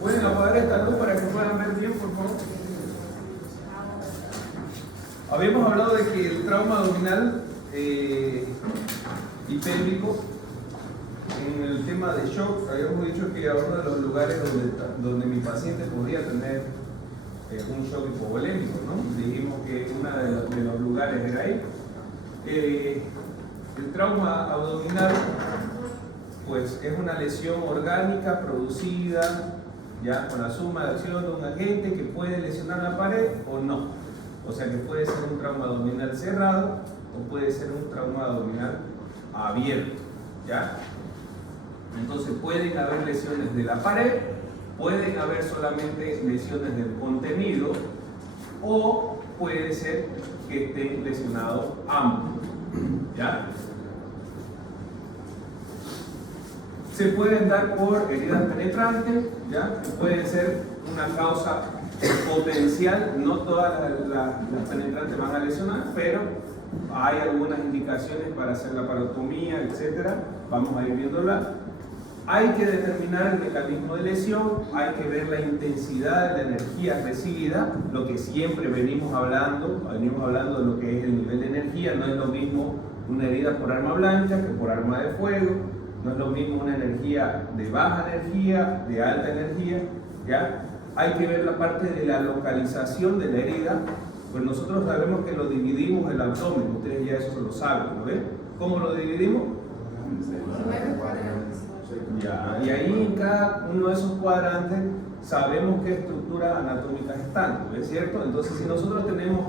¿Pueden apagar esta luz para que puedan ver bien, por favor? Habíamos hablado de que el trauma abdominal y pélvico, en el tema de shock, habíamos dicho que era uno de los lugares donde mi paciente podía tener un shock hipovolémico, ¿no? Dijimos que uno de los lugares era ahí. El trauma abdominal, pues es una lesión orgánica producida ya con la suma de acción de un agente que puede lesionar la pared o no. O sea que puede ser un trauma abdominal cerrado o puede ser un trauma abdominal abierto, ¿ya? Entonces pueden haber lesiones de la pared, pueden haber solamente lesiones del contenido o puede ser que estén lesionados ambos, ¿ya? Se pueden dar por heridas penetrantes, ¿ya? Puede ser una causa potencial, no todas las penetrantes van a lesionar, pero hay algunas indicaciones para hacer la parotomía, etc. Vamos a ir viéndola. Hay que determinar el mecanismo de lesión, hay que ver la intensidad de la energía recibida, lo que siempre venimos hablando de lo que es el nivel de energía. No es lo mismo una herida por arma blanca que por arma de fuego, no es lo mismo una energía de baja energía, de alta energía, ¿ya? Hay que ver la parte de la localización de la herida, pues nosotros sabemos que lo dividimos el abdomen, ustedes ya eso lo saben, ¿no ven? ¿Cómo lo dividimos? Ya, y ahí en cada uno de esos cuadrantes sabemos qué estructuras anatómicas están, ¿no es cierto? Entonces si nosotros tenemos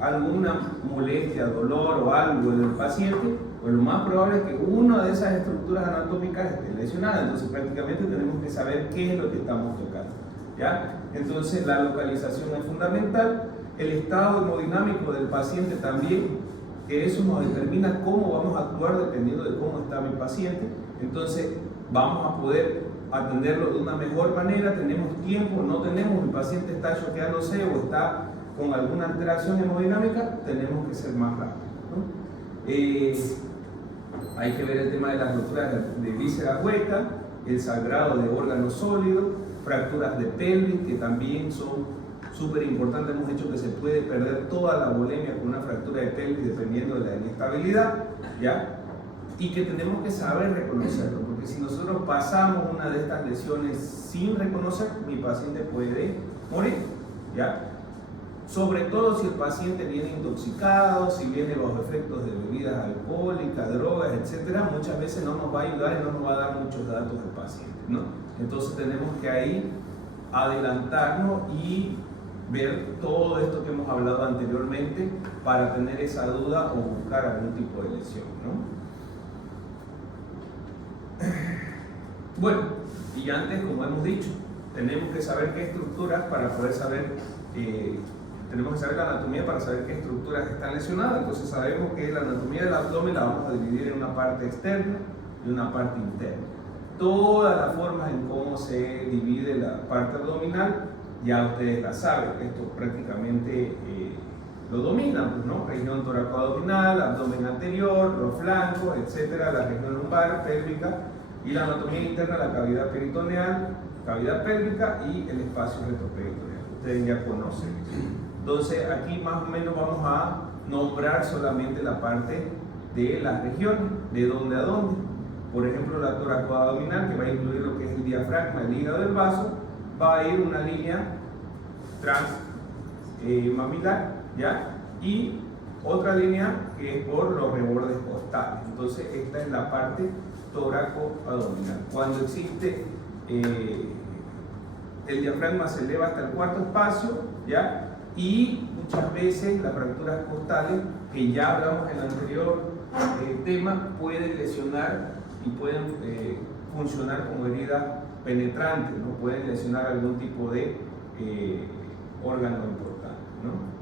alguna molestia, dolor o algo en el paciente, pues lo más probable es que una de esas estructuras anatómicas esté lesionada. Entonces prácticamente tenemos que saber qué es lo que estamos tocando, ¿ya? Entonces la localización es fundamental, el estado hemodinámico del paciente también, que eso nos determina cómo vamos a actuar dependiendo de cómo está mi paciente. Entonces vamos a poder atenderlo de una mejor manera, tenemos tiempo, no tenemos, el paciente está choqueándose o está con alguna alteración hemodinámica, tenemos que ser más rápidos, ¿no? Hay que ver el tema de las roturas de vísceras huecas, el sangrado de órganos sólidos, fracturas de pelvis, que también son súper importantes. Hemos dicho que se puede perder toda la volemia con una fractura de pelvis dependiendo de la inestabilidad, ¿ya? Y que tenemos que saber reconocerlo, porque si nosotros pasamos una de estas lesiones sin reconocer, mi paciente puede morir, ¿ya? Sobre todo si el paciente viene intoxicado, si viene bajo efectos de bebidas alcohólicas, drogas, etcétera, muchas veces no nos va a ayudar y no nos va a dar muchos datos del paciente, ¿no? Entonces tenemos que ahí adelantarnos y ver todo esto que hemos hablado anteriormente para tener esa duda o buscar algún tipo de lesión, ¿no? Bueno, y antes, como hemos dicho, tenemos que saber qué estructuras para poder saber, tenemos que saber la anatomía para saber qué estructuras están lesionadas. Entonces sabemos que la anatomía del abdomen la vamos a dividir en una parte externa y una parte interna. Todas las formas en cómo se divide la parte abdominal, ya ustedes la saben, esto prácticamente lo dominan, pues, ¿no? Región toracoabdominal, abdomen anterior, los flancos, etcétera, la región lumbar, pélvica, y la anatomía interna, la cavidad peritoneal, cavidad pélvica y el espacio retroperitoneal. Ustedes ya conocen. Entonces aquí más o menos vamos a nombrar solamente la parte de las regiones, de dónde a dónde. Por ejemplo, la toracoabdominal, que va a incluir lo que es el diafragma, el hígado del vaso, va a ir una línea transmamilar, ¿ya? Y otra línea que es por los rebordes costales. Entonces esta es la parte toracoabdominal. Cuando existe el diafragma se eleva hasta el cuarto espacio, ¿ya? Y muchas veces las fracturas costales, que ya hablamos en el anterior tema, pueden lesionar y pueden funcionar como heridas penetrantes, ¿no? Pueden lesionar algún tipo de órgano importante, ¿no?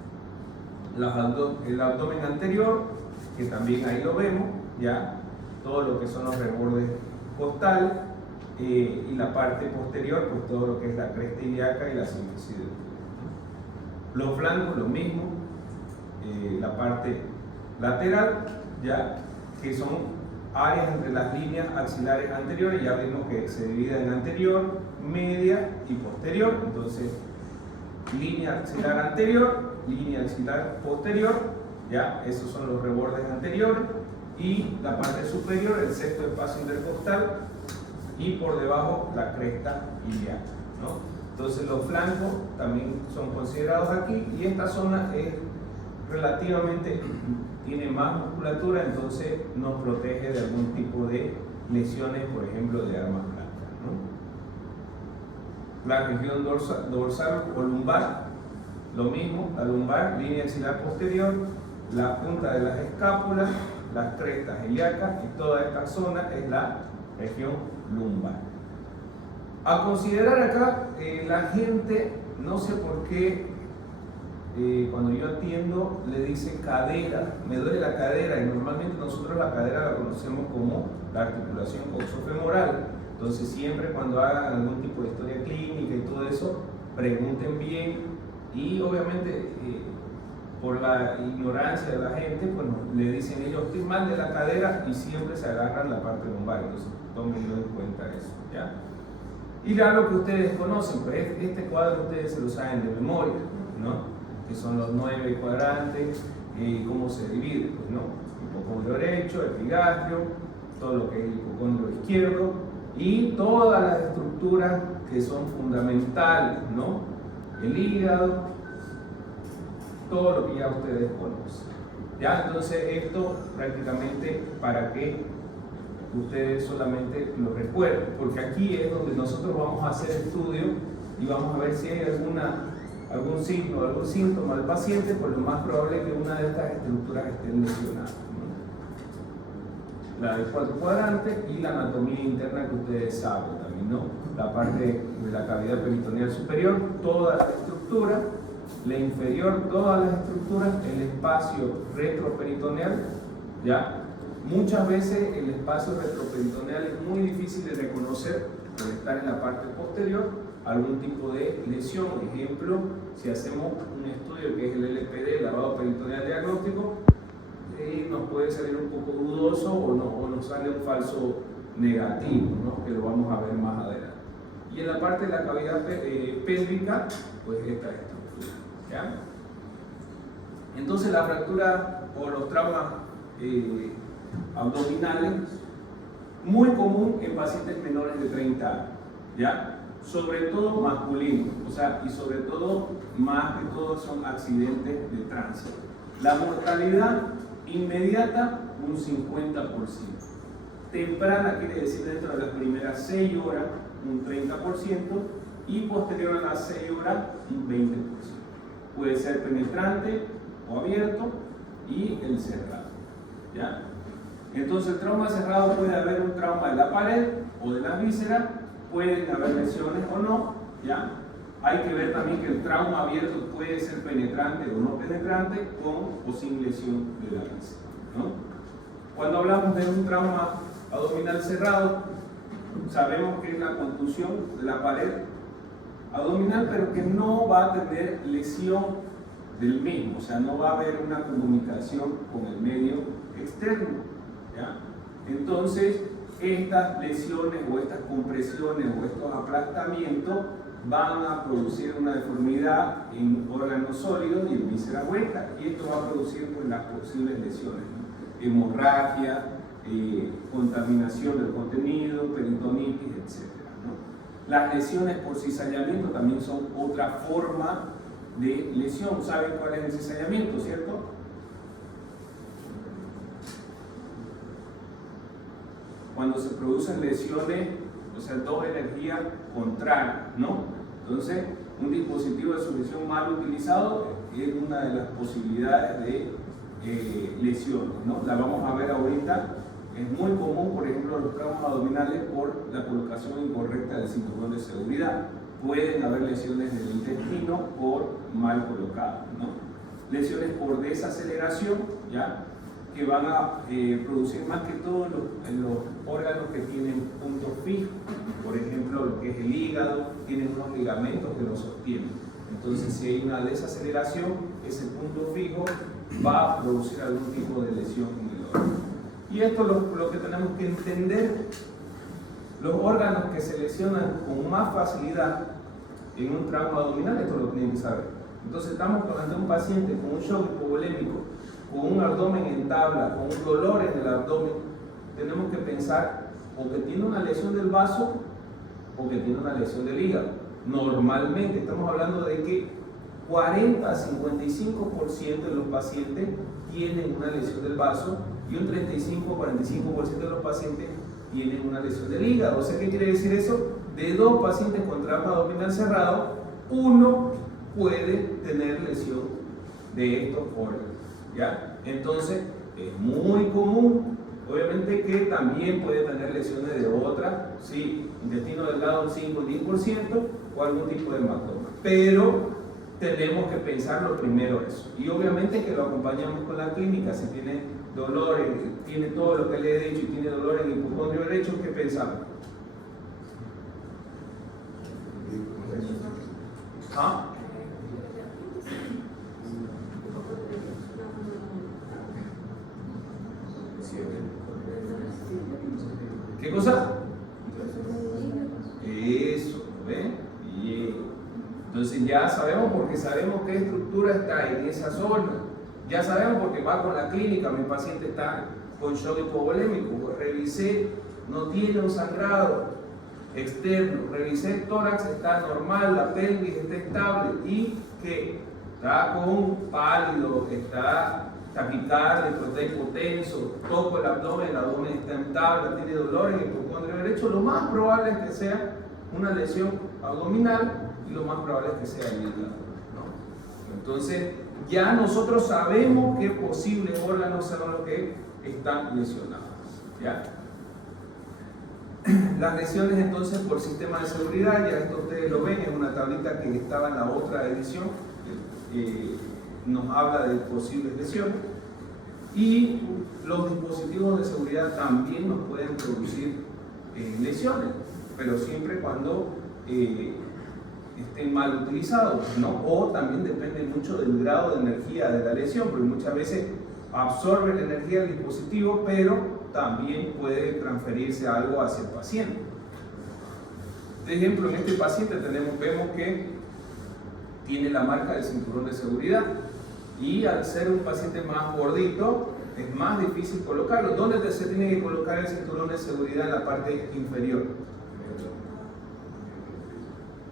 El abdomen anterior, que también ahí lo vemos, ya todo lo que son los rebordes costales, y la parte posterior, pues todo lo que es la cresta ilíaca y la sínfisis del pubis. Los flancos lo mismo, la parte lateral, ya que son áreas entre las líneas axilares anteriores. Ya vimos que se divide en anterior, media y posterior. Entonces, línea axilar anterior, línea axilar posterior, ya, esos son los rebordes anteriores, y la parte superior, el sexto espacio intercostal, y por debajo la cresta iliaca, ¿no? Entonces los flancos también son considerados aquí, y esta zona es relativamente, tiene más musculatura, entonces nos protege de algún tipo de lesiones, por ejemplo de armas blancas, ¿no? La región dorsal o lumbar, lo mismo, la lumbar, línea axilar posterior, la punta de las escápulas, las crestas ilíacas, y toda esta zona es la región lumbar. A considerar acá, la gente, no sé por qué, cuando yo atiendo le dice cadera, me duele la cadera, y normalmente nosotros la cadera la conocemos como la articulación coxofemoral. Entonces siempre cuando hagan algún tipo de historia clínica y todo eso, pregunten bien, y obviamente por la ignorancia de la gente, pues le dicen ellos estoy mal de la cadera, y siempre se agarran la parte lumbar. Entonces tómenlo en cuenta eso, ¿ya? Y ya lo que ustedes conocen, pues este cuadro ustedes se lo saben de memoria, ¿no? Que son los 9 cuadrantes, cómo se divide, pues, ¿no? Hipocondrio derecho, epigastrio, todo lo que es el hipocondrio izquierdo, y todas las estructuras que son fundamentales, ¿no? El hígado, todo lo que ya ustedes conocen. ¿Ya? Entonces esto prácticamente para que ustedes solamente lo recuerden, porque aquí es donde nosotros vamos a hacer estudio y vamos a ver si hay algún signo, algún síntoma del paciente, pues lo más probable es que una de estas estructuras estén lesionadas, ¿no? La de 4 cuadrantes y la anatomía interna que ustedes saben también, ¿no? La parte de la cavidad peritoneal superior, toda la estructura, la inferior, todas las estructuras, el espacio retroperitoneal, ¿ya? Muchas veces el espacio retroperitoneal es muy difícil de reconocer por estar en la parte posterior, algún tipo de lesión. Ejemplo, si hacemos un estudio que es el LPD, lavado peritoneal diagnóstico, nos puede salir un poco dudoso o nos sale un falso negativo, ¿no? Que lo vamos a ver más adelante. Y en la parte de la cavidad pélvica, pues esta estructura, ¿ya? Entonces la fractura o los traumas abdominales, muy común en pacientes menores de 30 años, ¿ya? Sobre todo masculinos, o sea, y sobre todo, más que todo, son accidentes de tránsito. La mortalidad inmediata, un 50%. Temprana quiere decir dentro de las primeras 6 horas, un 30%, y posterior a las 6 horas, un 20%. Puede ser penetrante o abierto, y el cerrado, ¿ya? Entonces el trauma cerrado puede haber un trauma de la pared o de la víscera, pueden haber lesiones o no, ¿ya? Hay que ver también que el trauma abierto puede ser penetrante o no penetrante, con o sin lesión de la víscera, ¿no? Cuando hablamos de un trauma abdominal cerrado, sabemos que es la contusión de la pared abdominal, pero que no va a tener lesión del mismo, o sea, no va a haber una comunicación con el medio externo, ¿ya? Entonces, estas lesiones o estas compresiones o estos aplastamientos van a producir una deformidad en órganos sólidos y en vísceras huecas, y esto va a producir pues, las posibles lesiones, ¿no? Hemorragia, contaminación del contenido, peritonitis, etc., ¿no? Las lesiones por cizallamiento también son otra forma de lesión. ¿Saben cuál es el cizallamiento, cierto? Cuando se producen lesiones, o sea, dos energías contrarias, ¿no? Entonces, un dispositivo de sujeción mal utilizado es una de las posibilidades de lesiones, ¿no? La vamos a ver ahorita. Es muy común, por ejemplo, los traumas abdominales por la colocación incorrecta del cinturón de seguridad. Pueden haber lesiones del intestino por mal colocado, ¿no? Lesiones por desaceleración, ¿ya? Que van a producir más que todo en los órganos que tienen puntos fijos. Por ejemplo, lo que es el hígado, tienen unos ligamentos que lo sostienen. Entonces, si hay una desaceleración, ese punto fijo va a producir algún tipo de lesión en el órgano. Y esto es lo que tenemos que entender. Los órganos que se lesionan con más facilidad en un trauma abdominal, esto lo tienen que saber. Entonces estamos ante un paciente con un shock hipovolémico, con un abdomen en tabla, con un dolor en el abdomen. Tenemos que pensar o que tiene una lesión del vaso o que tiene una lesión del hígado. Normalmente estamos hablando de que 40 a 55% de los pacientes tienen una lesión del vaso y un 35-45% de los pacientes tienen una lesión del hígado. O sea, ¿qué quiere decir eso? De 2 pacientes con trauma abdominal cerrado, 1 puede tener lesión de estos órganos, ¿ya? Entonces, es muy común, obviamente, que también puede tener lesiones de otras, ¿sí? Intestino delgado un 5 o 10% o algún tipo de hematoma. Pero tenemos que pensar lo primero eso. Y obviamente que lo acompañamos con la clínica. Si tiene dolor, tiene todo lo que le he dicho y tiene dolor en el hipocondrio derecho, ¿qué pensamos? ¿Ah? ¿Qué cosa? Eso, ¿ven? Bien. Entonces ya sabemos porque sabemos qué estructura está en esa zona. Ya sabemos porque va con la clínica, mi paciente está con shock hipovolémico. Revisé, no tiene un sangrado externo. Revisé el tórax, está normal, la pelvis está estable y que está con pálido, está taquicardia, proteico tenso, toco el abdomen está en tabla, tiene dolor en el hipocondrio derecho. Lo más probable es que sea una lesión abdominal y lo más probable es que sea el hígado, ¿no? Entonces, ya nosotros sabemos qué posibles órganos son los que están lesionados, ¿ya? Las lesiones entonces por sistema de seguridad, ya esto ustedes lo ven, es una tablita que estaba en la otra edición, nos habla de posibles lesiones. Y los dispositivos de seguridad también nos pueden producir lesiones, pero siempre cuando estén mal utilizados, ¿no? O también depende mucho del grado de energía de la lesión, porque muchas veces absorbe la energía del dispositivo, pero también puede transferirse algo hacia el paciente. De ejemplo, en este paciente vemos que tiene la marca del cinturón de seguridad y al ser un paciente más gordito es más difícil colocarlo. ¿Dónde se tiene que colocar el cinturón de seguridad? En la parte inferior.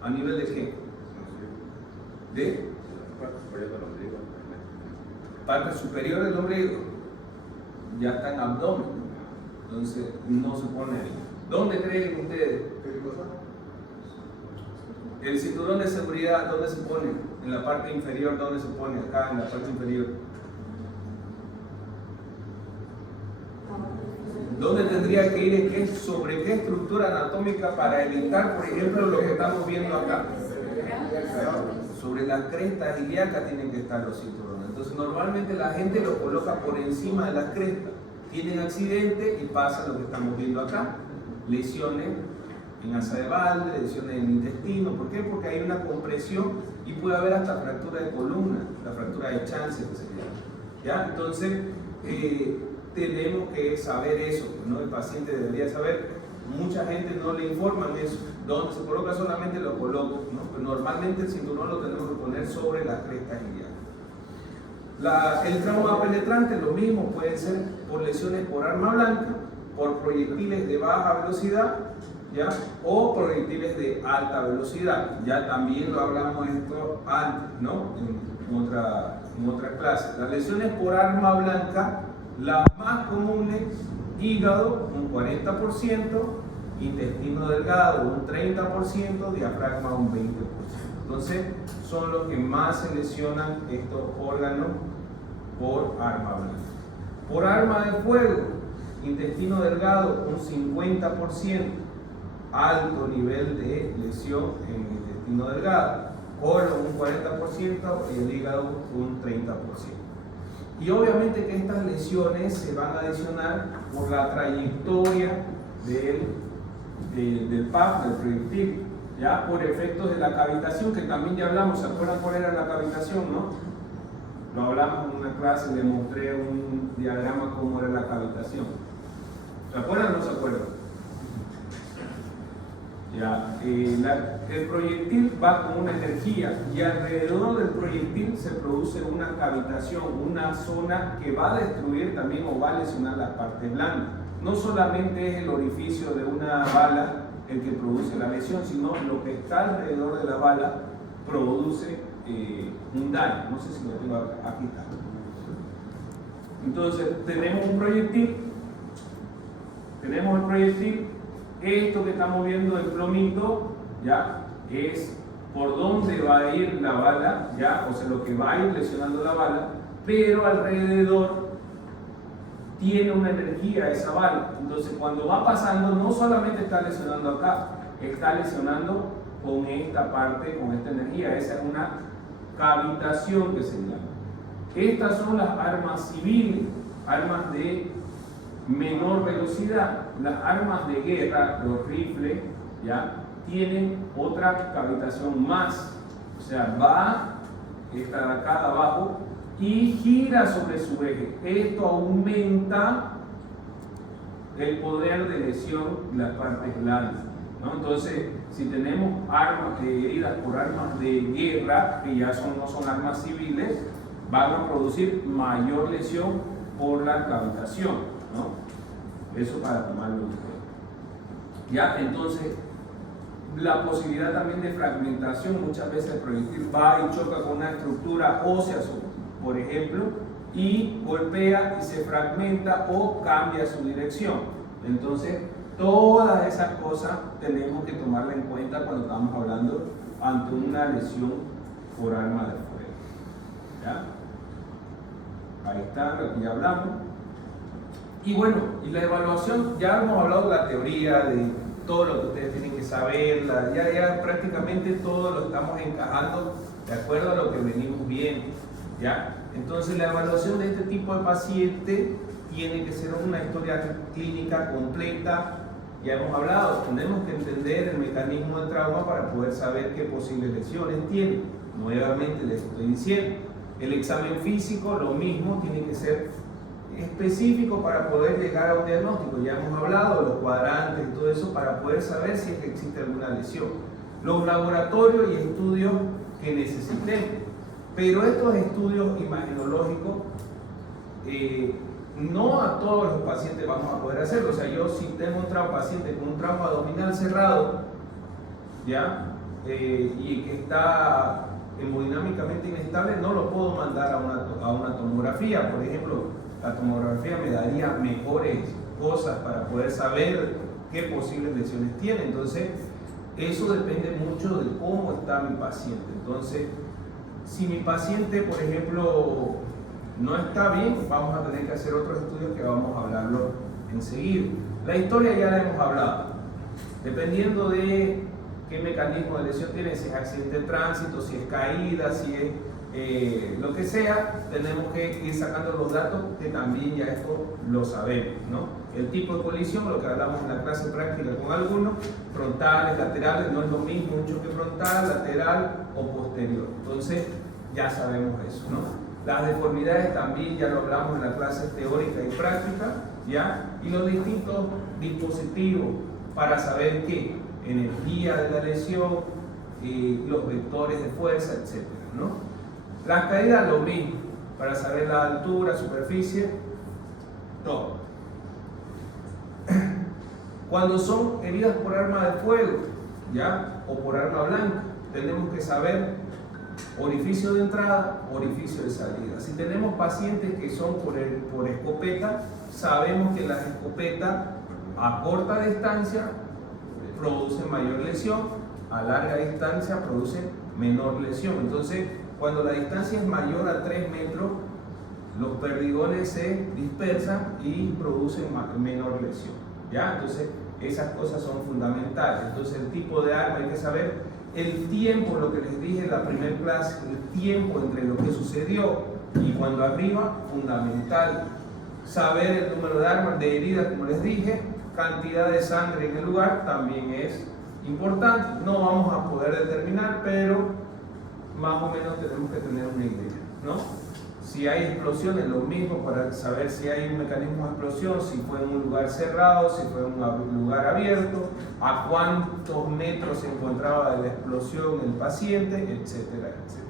¿A nivel de qué? ¿De? Parte superior del ombligo. Ya está en abdomen. Entonces no se pone ahí. ¿Dónde creen ustedes? El cinturón de seguridad, ¿dónde se pone? En la parte inferior, ¿dónde se pone? Acá en la parte inferior. ¿Dónde tendría que ir? ¿Sobre qué estructura anatómica para evitar, por ejemplo, lo que estamos viendo acá? Sobre las crestas ilíacas tienen que estar los cinturones. Entonces normalmente la gente lo coloca por encima de las crestas. Tienen accidente y pasa lo que estamos viendo acá. Lesiones en asa de balde, lesiones en el intestino. ¿Por qué? Porque hay una compresión y puede haber hasta fractura de columna, la fractura de chance que se llama. ¿Ya? Entonces tenemos que saber eso, ¿no? El paciente debería saber. Mucha gente no le informan eso. Donde se coloca solamente lo coloco, ¿no? Pero normalmente el cinturón lo tenemos que poner sobre las crestas ilíacas. El trauma penetrante, lo mismo, puede ser por lesiones por arma blanca, por proyectiles de baja velocidad, ¿ya? O proyectiles de alta velocidad. Ya también lo hablamos esto antes, ¿no? En otra clase. Las lesiones por arma blanca, las más comunes: hígado, un 40%, intestino delgado, un 30%, diafragma, un 20%. Entonces, son los que más se lesionan estos órganos por arma blanca. Por arma de fuego, intestino delgado, un 50%, alto nivel de lesión en el intestino delgado. Colon, un 40%, y el hígado, un 30%. Y obviamente que estas lesiones se van a adicionar por la trayectoria del PAP, del proyectil, ya por efectos de la cavitación, que también ya hablamos. ¿Se acuerdan cuál era la cavitación, no? Lo hablamos en una clase, le mostré un diagrama cómo era la cavitación. ¿Se acuerdan o no se acuerdan? Ya, el proyectil va con una energía y alrededor del proyectil se produce una cavitación, una zona que va a destruir también o va a lesionar la parte blanda. No solamente es el orificio de una bala el que produce la lesión, sino lo que está alrededor de la bala produce un daño. No sé si lo tengo aquí. Está. Entonces tenemos un proyectil, tenemos el proyectil. Esto que estamos viendo, el plomito, ya es por dónde va a ir la bala, ya, o sea, lo que va a ir lesionando la bala, pero alrededor tiene una energía esa bala. Entonces, cuando va pasando, no solamente está lesionando acá, está lesionando con esta parte, con esta energía. Esa es una cavitación que se llama. Estas son las armas civiles, armas de menor velocidad. Las armas de guerra, los rifles, ya tienen otra cavitación más, o sea, va esta de acá de abajo y gira sobre su eje. Esto aumenta el poder de lesión de las partes blandas, ¿no? Entonces, si tenemos armas heridas por armas de guerra, que ya no son armas civiles, van a producir mayor lesión por la cavitación, ¿no? Eso para tomarlo en cuenta. Ya, entonces, la posibilidad también de fragmentación, muchas veces el proyectil va y choca con una estructura ósea, por ejemplo, y golpea y se fragmenta o cambia su dirección. Entonces, todas esas cosas tenemos que tomarla en cuenta cuando estamos hablando ante una lesión por arma de fuego. ¿Ya? Ahí está, ya hablamos. Y bueno, y la evaluación, ya hemos hablado de la teoría, de todo lo que ustedes tienen que saber, ya prácticamente todo lo estamos encajando de acuerdo a lo que venimos viendo, ¿ya? Entonces la evaluación de este tipo de paciente tiene que ser una historia clínica completa. Ya hemos hablado, tenemos que entender el mecanismo del trauma para poder saber qué posibles lesiones tiene. Nuevamente les estoy diciendo, el examen físico, lo mismo, tiene que ser específico para poder llegar a un diagnóstico. Ya hemos hablado de los cuadrantes y todo eso para poder saber si es que existe alguna lesión. Los laboratorios y estudios que necesitemos. Pero estos estudios imagenológicos, no a todos los pacientes vamos a poder hacerlo. O sea, yo si tengo un paciente con un trauma abdominal cerrado, ¿ya? Y que está hemodinámicamente inestable, no lo puedo mandar a una tomografía. Por ejemplo, la tomografía me daría mejores cosas para poder saber qué posibles lesiones tiene. Entonces, eso depende mucho de cómo está mi paciente. Entonces, si mi paciente, por ejemplo, no está bien, vamos a tener que hacer otros estudios que vamos a hablarlo enseguida. La historia ya la hemos hablado. Dependiendo de qué mecanismo de lesión tiene, si es accidente de tránsito, si es caída, si es lo que sea, tenemos que ir sacando los datos que también ya esto lo sabemos, ¿no? El tipo de colisión, lo que hablamos en la clase práctica con algunos, frontales, laterales, no es lo mismo un choque frontal, lateral o posterior. Entonces ya sabemos eso, ¿no? Las deformidades también ya lo hablamos en la clase teórica y práctica, ¿ya? Y los distintos dispositivos para saber qué, energía de la lesión, los vectores de fuerza, etc., ¿no? Las caídas lo mismo, para saber la altura, superficie, todo. Cuando son heridas por arma de fuego, ¿ya? O por arma blanca, tenemos que saber orificio de entrada, orificio de salida. Si tenemos pacientes que son por escopeta, sabemos que las escopetas a corta distancia producen mayor lesión, a larga distancia producen menor lesión. Entonces, cuando la distancia es mayor a 3 metros, los perdigones se dispersan y producen menor lesión, ¿ya? Entonces, esas cosas son fundamentales. Entonces, el tipo de arma hay que saber, el tiempo, lo que les dije en la primera clase, el tiempo entre lo que sucedió y cuando arriba, fundamental. Saber el número de armas, de heridas, como les dije, cantidad de sangre en el lugar también es importante. No vamos a poder determinar, pero más o menos tenemos que tener una idea, ¿no? Si hay explosiones, lo mismo para saber si hay un mecanismo de explosión, si fue en un lugar cerrado, si fue en un lugar abierto, a cuántos metros se encontraba de la explosión el paciente, etcétera, etcétera.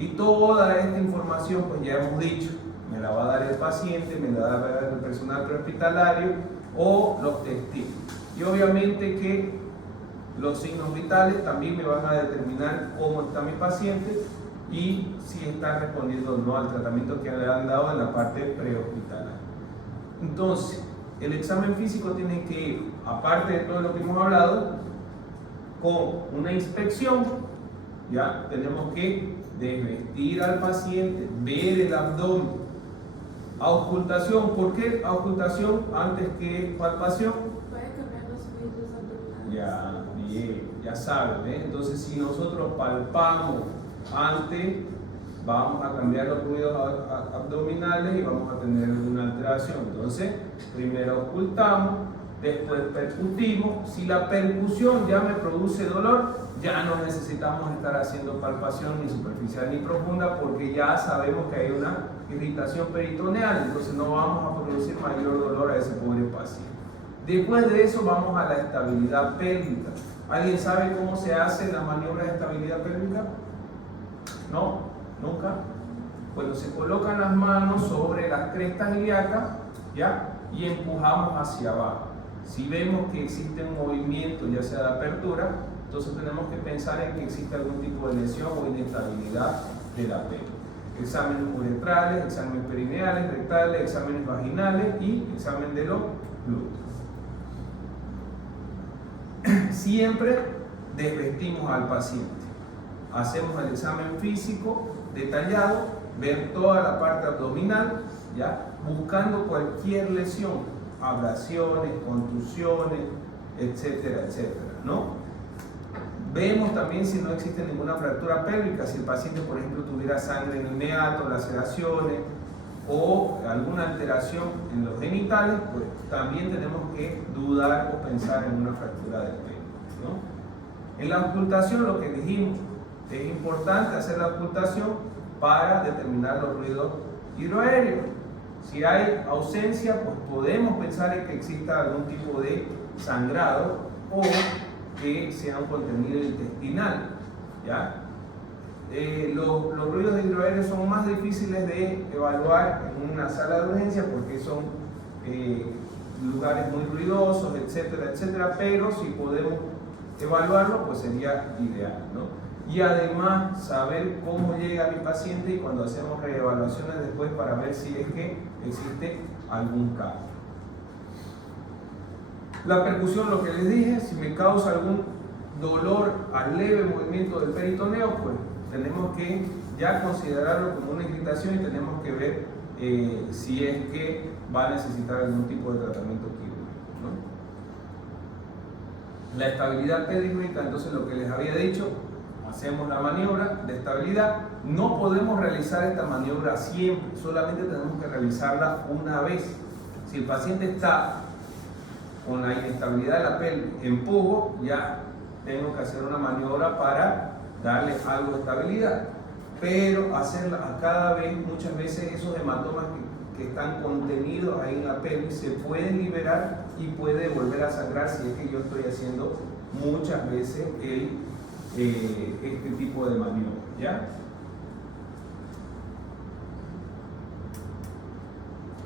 Y toda esta información, pues ya hemos dicho, me la va a dar el paciente, me la va a dar el personal prehospitalario o los testigos. Y obviamente que los signos vitales también me van a determinar cómo está mi paciente y si está respondiendo o no al tratamiento que le han dado en la parte prehospitalaria. Entonces, el examen físico tiene que ir, aparte de todo lo que hemos hablado, con una inspección. Ya tenemos que desvestir al paciente, ver el abdomen. Auscultación, ¿por qué auscultación antes que palpación? Puede cambiar los ruidos abdominales. Ya, bien, ya saben, ¿eh? Entonces si nosotros palpamos antes, vamos a cambiar los ruidos abdominales y vamos a tener una alteración. Entonces, primero ocultamos, después percutimos. Si la percusión ya me produce dolor, ya no necesitamos estar haciendo palpación ni superficial ni profunda, porque ya sabemos que hay una irritación peritoneal, entonces no vamos a producir mayor dolor a ese pobre paciente. Después de eso vamos a la estabilidad pélvica. ¿Alguien sabe cómo se hace la maniobra de estabilidad pélvica? ¿No? ¿Nunca? Bueno, se colocan las manos sobre las crestas ilíacas, ¿ya? Y empujamos hacia abajo. Si vemos que existe un movimiento, ya sea de apertura, entonces tenemos que pensar en que existe algún tipo de lesión o inestabilidad de la pelvis. Exámenes uretrales, exámenes perineales, rectales, exámenes vaginales y examen de los glúteos. Siempre desvestimos al paciente. Hacemos el examen físico detallado, ver toda la parte abdominal, ¿ya? Buscando cualquier lesión, abrasiones, contusiones, etcétera, etcétera, ¿no? Vemos también si no existe ninguna fractura pélvica, si el paciente, por ejemplo, tuviera sangre en el meato, laceraciones o alguna alteración en los genitales, pues también tenemos que dudar o pensar en una fractura del pelvis, ¿no? En la auscultación, lo que dijimos, es importante hacer la auscultación para determinar los ruidos hidroaéreos. Si hay ausencia, pues podemos pensar en que exista algún tipo de sangrado o que sea un contenido intestinal, ¿ya? Los ruidos hidroaéreos son más difíciles de evaluar en una sala de urgencia porque son lugares muy ruidosos, etcétera, etcétera, pero si podemos evaluarlo, pues sería ideal, ¿no? Y además saber cómo llega mi paciente y cuando hacemos reevaluaciones después para ver si es que existe algún cambio. La percusión, lo que les dije, si me causa algún dolor al leve movimiento del peritoneo, pues tenemos que ya considerarlo como una irritación y tenemos que ver si es que va a necesitar algún tipo de tratamiento quirúrgico, ¿no? La estabilidad pélvica, entonces lo que les había dicho, hacemos la maniobra de estabilidad. No podemos realizar esta maniobra siempre, solamente tenemos que realizarla una vez. Si el paciente está con la inestabilidad de la pelvis, empujo, ya tengo que hacer una maniobra para darle algo de estabilidad. Pero hacerla a cada vez, muchas veces esos hematomas que están contenidos ahí en la pelvis se pueden liberar y puede volver a sangrar si es que yo estoy haciendo muchas veces este tipo de maniobra, ¿ya?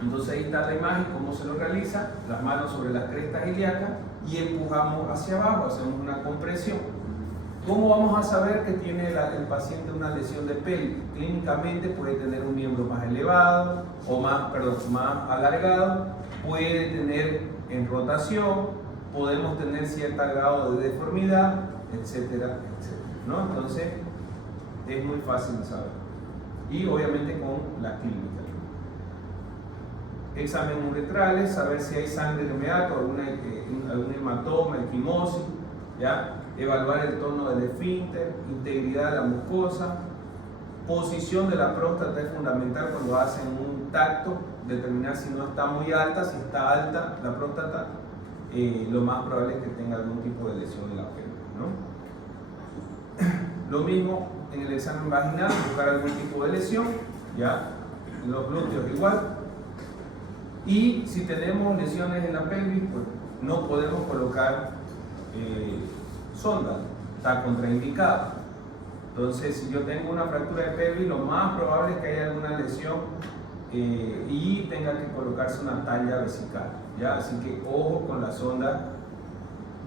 Entonces ahí está la imagen, cómo se lo realiza, las manos sobre las crestas ilíacas y empujamos hacia abajo, hacemos una compresión. ¿Cómo vamos a saber que tiene el paciente una lesión de pelvis? Clínicamente puede tener un miembro más elevado o más alargado, puede tener en rotación, podemos tener cierto grado de deformidad, etcétera, etcétera, ¿no? Entonces es muy fácil de saber. Y obviamente con la clínica. Exámenes uretrales, saber si hay sangre de meato, algún hematoma, equimosis, ¿ya? Evaluar el tono del esfínter, integridad de la mucosa, posición de la próstata es fundamental cuando hacen un tacto, determinar si no está muy alta, si está alta la próstata, lo más probable es que tenga algún tipo de lesión en la pelvis, ¿no? Lo mismo en el examen vaginal, buscar algún tipo de lesión, ¿ya? en los glúteos igual. Y si tenemos lesiones en la pelvis, pues no podemos colocar sonda, está contraindicado. Entonces, si yo tengo una fractura de pelvis, lo más probable es que haya alguna lesión y tenga que colocarse una talla vesical, ¿ya? Así que ojo con la sonda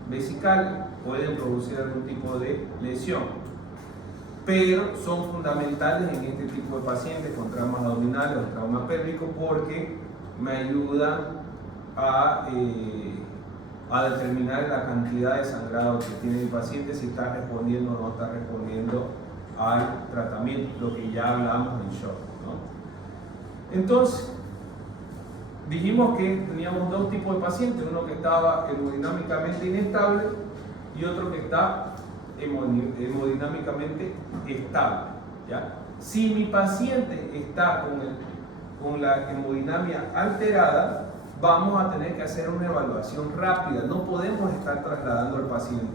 vesical, pueden producir algún tipo de lesión, pero son fundamentales en este tipo de pacientes con traumas abdominales o trauma pélvico porque me ayudan a determinar la cantidad de sangrado que tiene el paciente, si está respondiendo o no está respondiendo al tratamiento, lo que ya hablamos en shock, ¿no? Entonces, dijimos que teníamos dos tipos de pacientes, uno que estaba hemodinámicamente inestable y otro que está hemodinámicamente estable, ¿ya? Si mi paciente está con la hemodinamia alterada, vamos a tener que hacer una evaluación rápida. No podemos estar trasladando al paciente,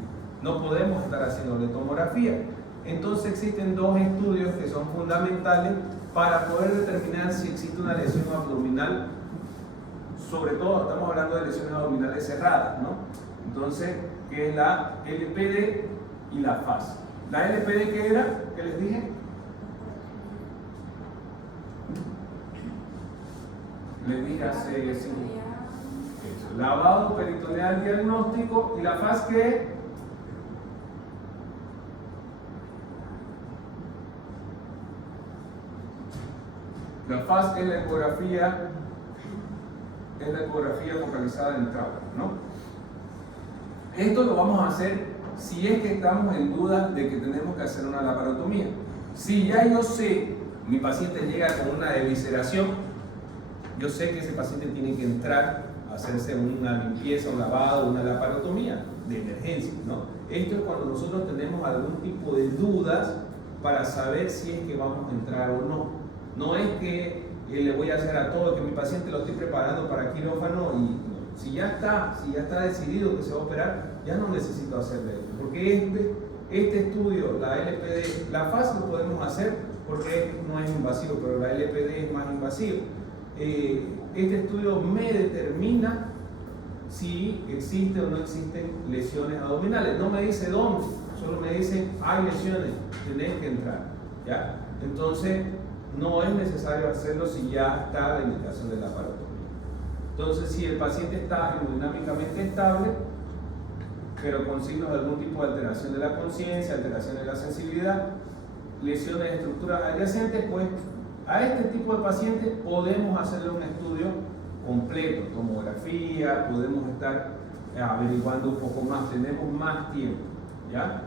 no podemos estar haciéndole tomografía. Entonces existen dos estudios que son fundamentales para poder determinar si existe una lesión abdominal. Sobre todo estamos hablando de lesiones abdominales cerradas, ¿no? Entonces, que es la LPD y la FAS. ¿La LPD qué era? ¿Qué les dije? Les dije hace 5. Lavado peritoneal diagnóstico. ¿Y la FAS qué? La FAS es la ecografía. Es la ecografía focalizada en el trauma, ¿no? Esto lo vamos a hacer si es que estamos en duda de que tenemos que hacer una laparotomía. Si ya yo sé, mi paciente llega con una evisceración, yo sé que ese paciente tiene que entrar a hacerse una limpieza, un lavado, una laparotomía de emergencia, ¿no? Esto es cuando nosotros tenemos algún tipo de dudas para saber si es que vamos a entrar o no. No es que le voy a hacer a todo, que mi paciente lo estoy preparando para quirófano y si ya está decidido que se va a operar, ya no necesito hacerle esto. Porque este estudio, la LPD, la FAS lo podemos hacer porque no es invasivo, pero la LPD es más invasivo. Este estudio me determina si existe o no existen lesiones abdominales. No me dice dónde, solo me dice hay lesiones, tenés que entrar, ¿ya? Entonces, no es necesario hacerlo si ya está la indicación de la laparotomía. Entonces, si el paciente está hemodinámicamente estable, pero con signos de algún tipo de alteración de la conciencia, alteración de la sensibilidad, lesiones de estructuras adyacentes, pues a este tipo de pacientes podemos hacerle un estudio completo, tomografía, podemos estar averiguando un poco más, tenemos más tiempo, ¿ya?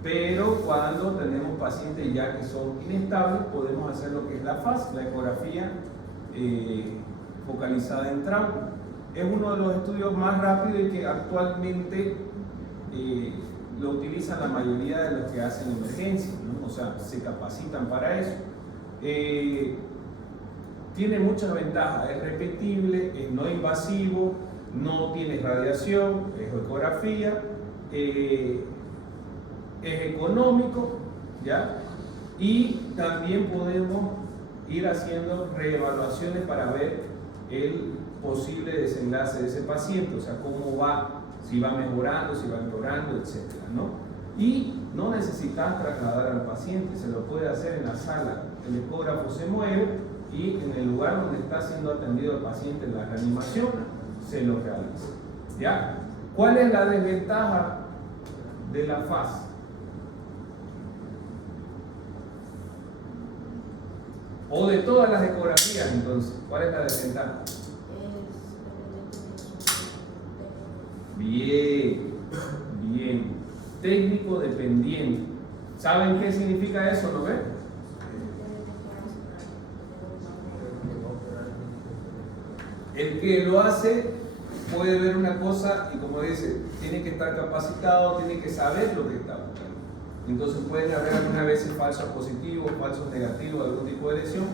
Pero cuando tenemos pacientes ya que son inestables, podemos hacer lo que es la FAS, la ecografía focalizada en trauma. Es uno de los estudios más rápidos y que actualmente lo utilizan la mayoría de los que hacen emergencia, ¿no? O sea, se capacitan para eso. Tiene muchas ventajas, es repetible, es no invasivo, no tiene radiación, es ecografía, es económico, ¿ya? Y también podemos ir haciendo reevaluaciones para ver el posible desenlace de ese paciente, o sea, cómo va, si va mejorando, si va empeorando, etcétera, ¿no? Y no necesitas trasladar al paciente, se lo puede hacer en la sala. El ecógrafo se mueve y en el lugar donde está siendo atendido el paciente en la reanimación, se lo realiza, ¿ya? ¿Cuál es la desventaja de la FAS? O de todas las ecografías, entonces, ¿cuál es la desventaja? Bien, bien. Técnico dependiente. ¿Saben qué significa eso, no ven? El que lo hace puede ver una cosa y, como dice, tiene que estar capacitado, tiene que saber lo que está buscando. Entonces pueden haber algunas veces falsos positivos, falsos negativos, algún tipo de lesión,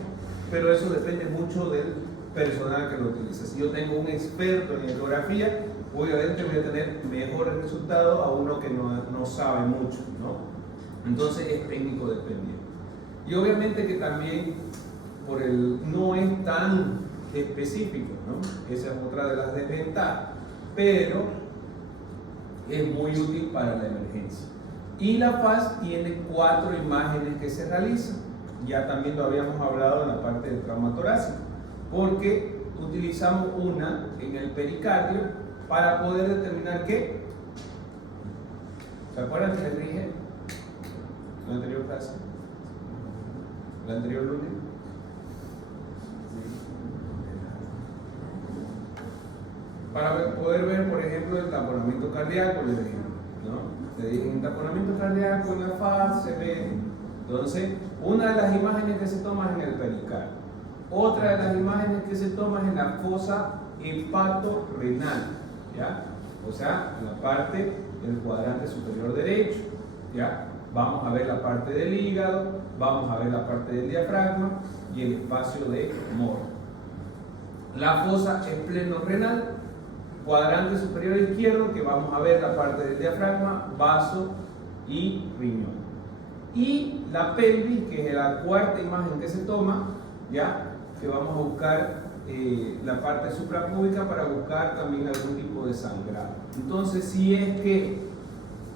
pero eso depende mucho del personal que lo utiliza. Si yo tengo un experto en ecografía, obviamente voy a tener mejores resultados a uno que no sabe mucho, ¿no? Entonces es técnico dependiente. Y obviamente que también no es tan específico, ¿no? Esa es otra de las desventajas, pero es muy útil para la emergencia. Y la FAS tiene 4 imágenes que se realizan. Ya también lo habíamos hablado en la parte del trauma torácico, porque utilizamos una en el pericardio para poder determinar qué. ¿Se acuerdan que les dije en la anterior clase? ¿El anterior lunes? Para poder ver, por ejemplo, el taponamiento cardíaco, les dije, ¿no? Le dije, en taponamiento cardíaco en la FAS se ve. Entonces, una de las imágenes que se toma es en el pericardio. Otra de las imágenes que se toma es en la fosa hepatorrenal, ¿ya? O sea, en la parte del cuadrante superior derecho, ¿ya? Vamos a ver la parte del hígado, vamos a ver la parte del diafragma y el espacio de Moore. La fosa esplenorrenal, cuadrante superior izquierdo, que vamos a ver la parte del diafragma, vaso y riñón. Y la pelvis, que es la cuarta imagen que se toma, ya que vamos a buscar la parte suprapúbica para buscar también algún tipo de sangrado. Entonces, si es que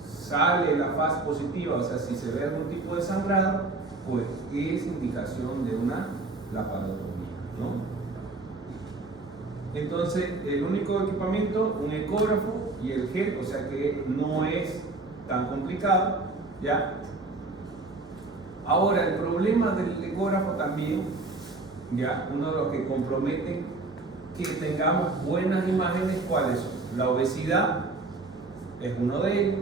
sale la FAS positiva, o sea, si se ve algún tipo de sangrado, pues es indicación de una laparotomía, ¿no? Entonces, el único equipamiento, un ecógrafo y el gel, o sea que no es tan complicado, ¿ya? Ahora, el problema del ecógrafo también, ya, uno de los que comprometen que tengamos buenas imágenes, ¿cuáles son? La obesidad es uno de ellos,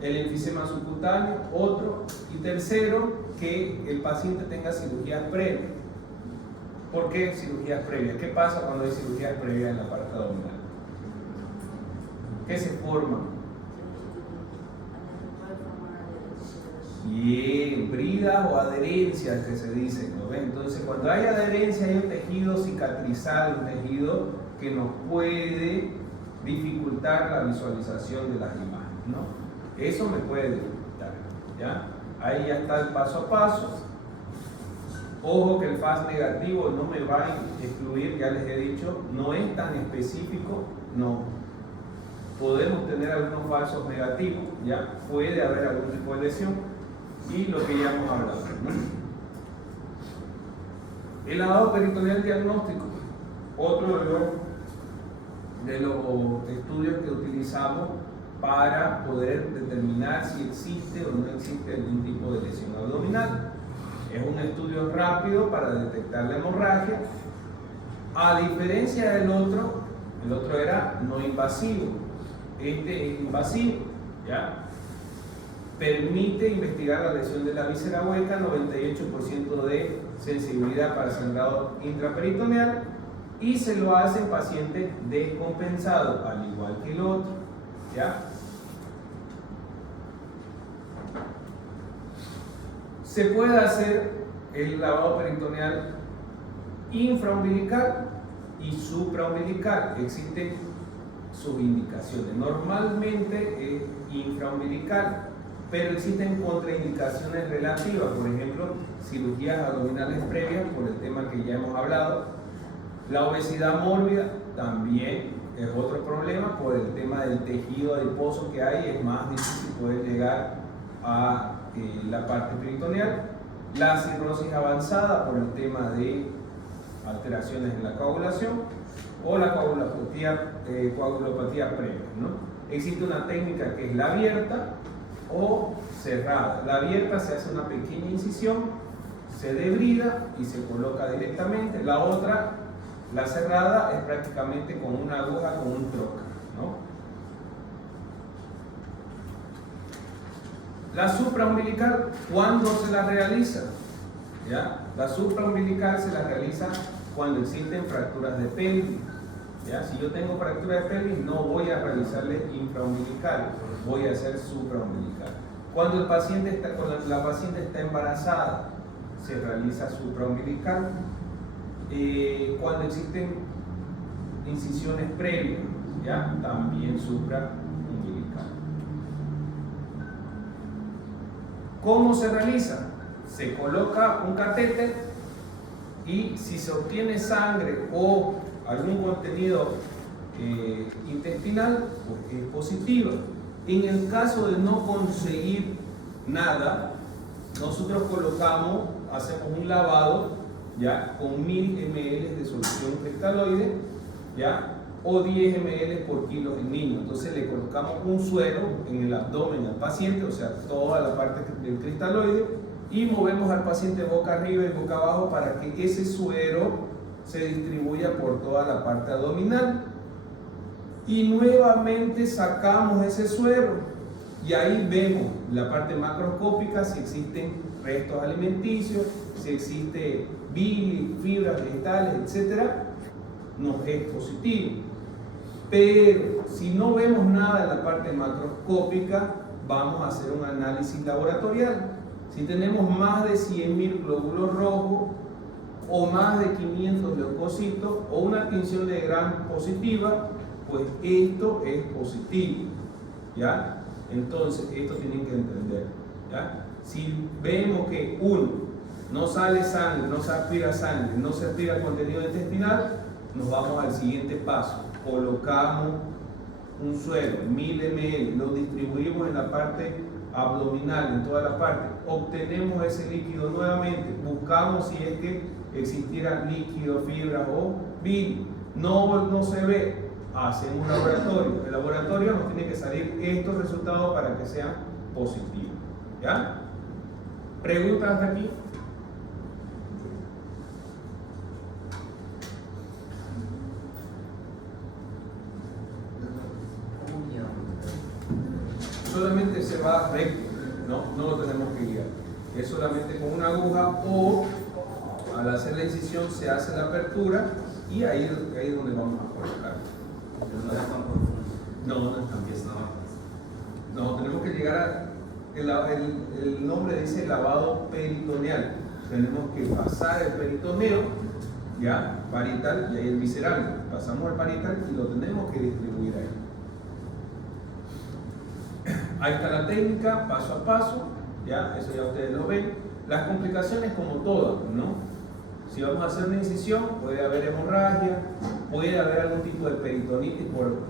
el enfisema subcutáneo, otro, y tercero, que el paciente tenga cirugías previas. ¿Por qué cirugías previas? ¿Qué pasa cuando hay cirugías previas en la parte abdominal? ¿Qué se forma? Bien, bridas o adherencias que se dicen, ¿no? Entonces, cuando hay adherencia hay un tejido cicatrizal, un tejido que nos puede dificultar la visualización de las imágenes, ¿no? Eso me puede dificultar, ¿ya? Ahí ya está el paso a paso. Ojo que el FAS negativo no me va a excluir, ya les he dicho, no es tan específico, no. Podemos tener algunos falsos negativos, ya puede haber algún tipo de lesión y lo que ya hemos hablado, ¿no? El lavado peritoneal diagnóstico, otro de los estudios que utilizamos para poder determinar si existe o no existe algún tipo de lesión abdominal. Es un estudio rápido para detectar la hemorragia. A diferencia del otro, el otro era no invasivo. Este es invasivo, ¿ya? Permite investigar la lesión de la víscera hueca, 98% de sensibilidad para sangrado intraperitoneal, y se lo hace en pacientes descompensados, al igual que el otro, ¿ya? Se puede hacer el lavado peritoneal infraumbilical y supraumbilical. Existen sus indicaciones. Normalmente es infraumbilical, pero existen contraindicaciones relativas. Por ejemplo, cirugías abdominales previas, por el tema que ya hemos hablado. La obesidad mórbida también es otro problema por el tema del tejido adiposo que hay. Es más difícil poder llegar a la parte peritoneal. La cirrosis avanzada por el tema de alteraciones en la coagulación o la coagulopatía previa, ¿no? Existe una técnica que es la abierta o cerrada. La abierta se hace una pequeña incisión, se debrida y se coloca directamente. La otra, la cerrada, es prácticamente con una aguja con un trocar, ¿no? La supraumbilical, ¿cuándo se la realiza? ¿Ya? La supraumbilical se la realiza cuando existen fracturas de pelvis, ¿ya? Si yo tengo fractura de pelvis, no voy a realizarle infraumbilical, voy a hacer supraumbilical. Cuando la paciente está embarazada, se realiza supraumbilical. Cuando existen incisiones previas, ¿ya? También supraumbilical. ¿Cómo se realiza? Se coloca un catéter y si se obtiene sangre o algún contenido intestinal, pues es positiva. En el caso de no conseguir nada, nosotros hacemos un lavado, ¿ya?, con 1000 ml de solución cristaloide, ¿ya?, o 10 ml por kilo en niño. Entonces le colocamos un suero en el abdomen al paciente, o sea, toda la parte del cristaloide, y movemos al paciente boca arriba y boca abajo para que ese suero se distribuya por toda la parte abdominal. Y nuevamente sacamos ese suero y ahí vemos la parte macroscópica, si existen restos alimenticios, si existe bilis, fibras vegetales, etc. Nos es positivo. Pero si no vemos nada en la parte macroscópica, vamos a hacer un análisis laboratorial. Si tenemos más de 100.000 glóbulos rojos o más de 500 leucocitos o una tinción de Gram positiva, pues esto es positivo, ¿ya? Entonces, esto tienen que entender, ¿ya? Si vemos que no sale sangre, no se aspira sangre, no se aspira contenido intestinal, nos vamos al siguiente paso. Colocamos un suero, 1000 ml, lo distribuimos en la parte abdominal, en toda la parte, obtenemos ese líquido nuevamente, buscamos si es que existiera líquido, fibra o bilis. No se ve, hacemos un laboratorio. El laboratorio nos tiene que salir estos resultados para que sean positivos, ¿ya? ¿Preguntas hasta aquí? Solamente se va recto, no lo tenemos que guiar. Es solamente con una aguja o al hacer la incisión se hace la apertura y ahí es donde vamos a colocar. No es tan bien. No, tenemos que llegar el nombre dice lavado peritoneal. Tenemos que pasar el peritoneo, ya, parietal, y ahí el visceral. Pasamos el parietal y lo tenemos que distribuir ahí. Ahí está la técnica, paso a paso, ya, eso ya ustedes lo ven. Las complicaciones como todas, ¿no? Si vamos a hacer una incisión, puede haber hemorragia, puede haber algún tipo de peritonitis por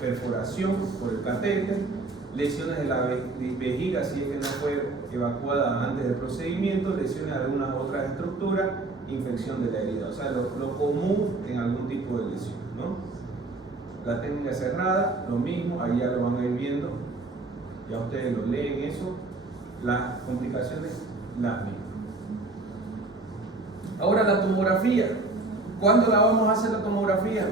perforación, por el catéter, lesiones de la vejiga si es que no fue evacuada antes del procedimiento, lesiones de algunas otras estructuras, infección de la herida. O sea, lo común en algún tipo de lesión, ¿no? La técnica cerrada, lo mismo, ahí ya lo van a ir viendo. Ya ustedes lo leen eso, las complicaciones, las mismas. Ahora la tomografía. ¿Cuándo la vamos a hacer la tomografía?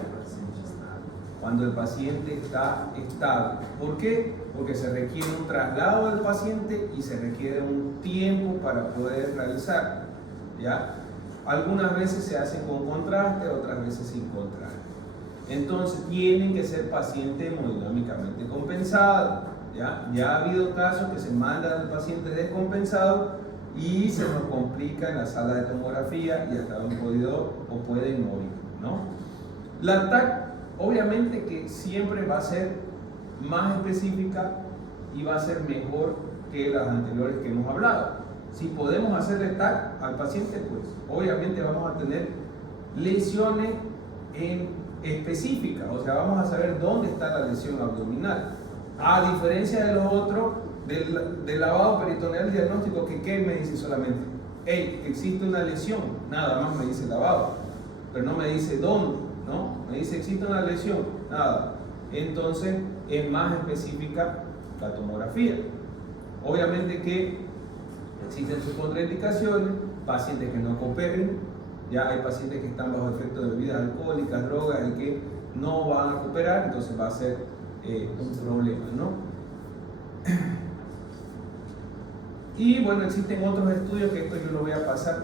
Cuando el paciente está estable. ¿Por qué? Porque se requiere un traslado del paciente y se requiere un tiempo para poder realizar, ¿ya? Algunas veces se hacen con contraste, otras veces sin contraste. Entonces tienen que ser pacientes hemodinámicamente compensados. Ya ha habido casos que se mandan al paciente descompensado y se nos complica en la sala de tomografía y hasta un podido o pueden morir, ¿no? La TAC obviamente que siempre va a ser más específica y va a ser mejor que las anteriores que hemos hablado. Si podemos hacerle TAC al paciente, pues obviamente vamos a tener lesiones específicas, o sea, vamos a saber dónde está la lesión abdominal. A diferencia de los otros, del lavado peritoneal diagnóstico, que ¿qué me dice solamente? Hey, existe una lesión, nada más me dice lavado, pero no me dice dónde, ¿no? Me dice existe una lesión, nada. Entonces es más específica la tomografía. Obviamente que existen sus contraindicaciones, pacientes que no cooperen, ya hay pacientes que están bajo efecto de bebidas alcohólicas, drogas y que no van a cooperar, entonces va a ser un problema, ¿no? Y bueno, existen otros estudios que esto yo lo voy a pasar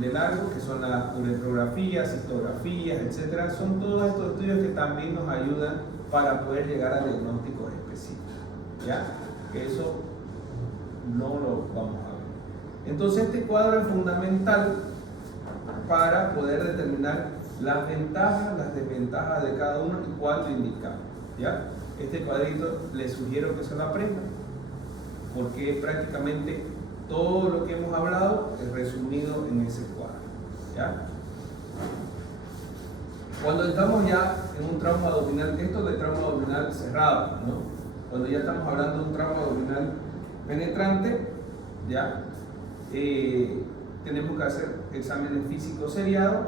de largo, que son las uretrografías, cistografías, etcétera. Son todos estos estudios que también nos ayudan para poder llegar a diagnósticos específicos, ¿ya? Que eso no lo vamos a ver. Entonces este cuadro es fundamental para poder determinar las ventajas, las desventajas de cada uno y cuál lo indicamos, ¿ya? Este cuadrito les sugiero que se lo aprendan, porque prácticamente todo lo que hemos hablado es resumido en ese cuadro. ¿ya? Cuando estamos ya en un trauma abdominal, esto es de trauma abdominal cerrado, ¿no? Cuando ya estamos hablando de un trauma abdominal penetrante, ¿ya? Tenemos que hacer exámenes físicos seriados,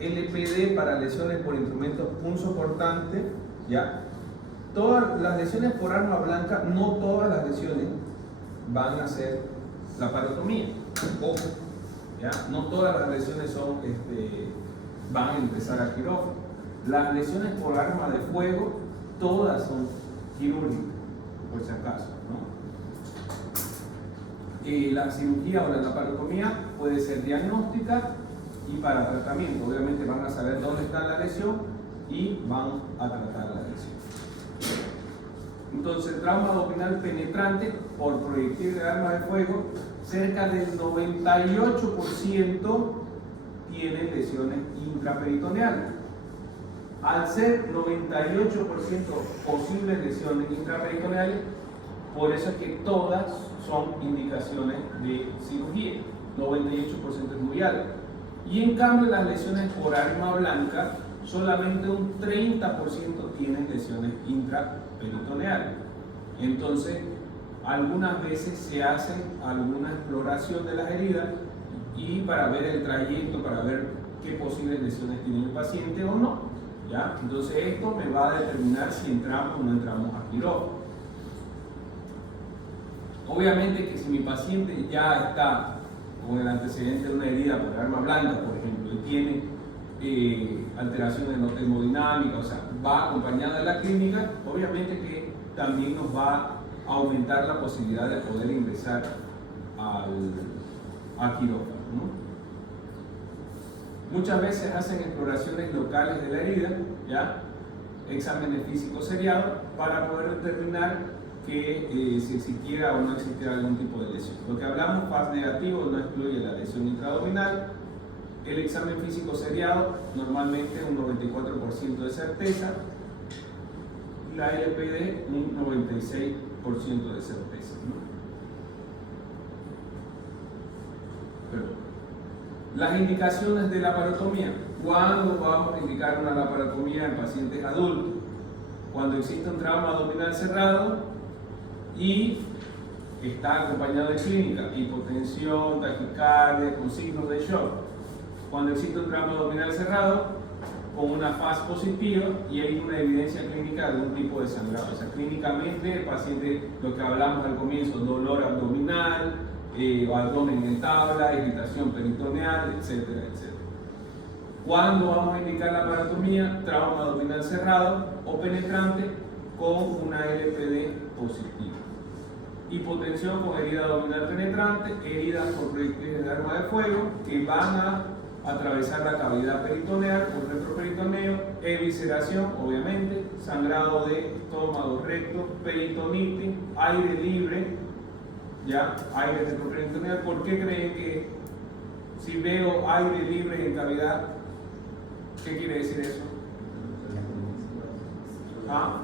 LPD para lesiones por instrumentos punzocortantes, ¿ya? Todas las lesiones por arma blanca, no todas las lesiones van a ser laparotomía. Ojo, ¿ya? No todas las lesiones van a empezar a quirófano. Las lesiones por arma de fuego, todas son quirúrgicas, por si acaso, ¿no? La cirugía o la laparotomía puede ser diagnóstica y para tratamiento. Obviamente van a saber dónde está la lesión y van a tratar la lesión. Entonces, trauma abdominal penetrante por proyectil de arma de fuego, cerca del 98% tienen lesiones intraperitoneales. Al ser 98% posibles lesiones intraperitoneales, por eso es que todas son indicaciones de cirugía. 98% es muy alto. Y en cambio, las lesiones por arma blanca, solamente un 30% tienen lesiones intraperitoneales. Entonces, algunas veces se hace alguna exploración de las heridas y para ver el trayecto, para ver qué posibles lesiones tiene el paciente o no, ¿ya? Entonces, esto me va a determinar si entramos o no entramos a quirófano. Obviamente que si mi paciente ya está con el antecedente de una herida por arma blanca, por ejemplo, y tiene alteraciones hemodinámicas, o sea, va acompañada de la clínica, obviamente que también nos va a aumentar la posibilidad de poder ingresar a quirófano, ¿no? Muchas veces hacen exploraciones locales de la herida, ¿ya? Exámenes físicos seriados para poder determinar que si existiera o no existiera algún tipo de lesión. Lo que hablamos, FAS negativo, no excluye la lesión intraabdominal. El examen físico seriado, normalmente un 94% de certeza. La LPD, un 96% de certeza, ¿no? Las indicaciones de laparotomía. ¿Cuándo vamos a indicar una laparotomía en pacientes adultos? Cuando existe un trauma abdominal cerrado y está acompañado de clínica, hipotensión, taquicardia, con signos de shock. Cuando existe un trauma abdominal cerrado, con una FAS positiva y hay una evidencia clínica de algún tipo de sangrado. O sea, clínicamente el paciente, lo que hablamos al comienzo, dolor abdominal, abdomen en tabla, irritación peritoneal, etcétera, etcétera. ¿Cuándo vamos a indicar la laparotomía? Trauma abdominal cerrado o penetrante con una LPD positiva. Hipotensión con herida abdominal penetrante, heridas por proyectiles de arma de fuego que van a atravesar la cavidad peritoneal por retroperitoneo, evisceración, obviamente, sangrado de estómago, recto, peritonitis, aire libre, ya, aire retroperitoneal. ¿Por qué creen que si veo aire libre en cavidad, qué quiere decir eso? ¿Ah?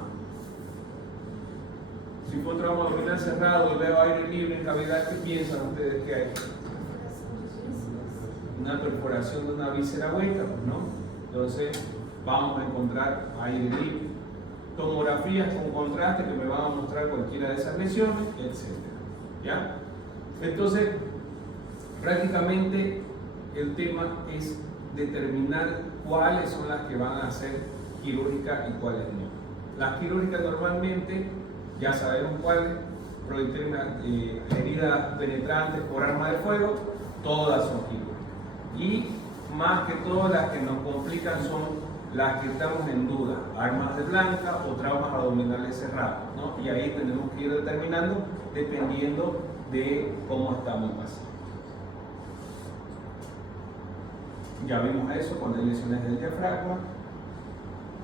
Si fue un trauma abdominal cerrado y veo aire libre en cavidad, ¿qué piensan ustedes que hay? Una perforación de una víscera hueca, pues, ¿no? Entonces vamos a encontrar aire libre. Tomografías con contraste que me van a mostrar cualquiera de esas lesiones, etc. ¿Ya? Entonces, prácticamente el tema es determinar cuáles son las que van a ser quirúrgicas y cuáles no. Las quirúrgicas normalmente, ya sabemos cuáles, heridas penetrantes por arma de fuego, todas son quirúrgicas. Y más que todo las que nos complican son las que estamos en duda, armas de blanca o traumas abdominales cerrados, ¿no? Y ahí tenemos que ir determinando dependiendo de cómo está mi paciente. Ya vimos eso cuando hay lesiones del diafragma,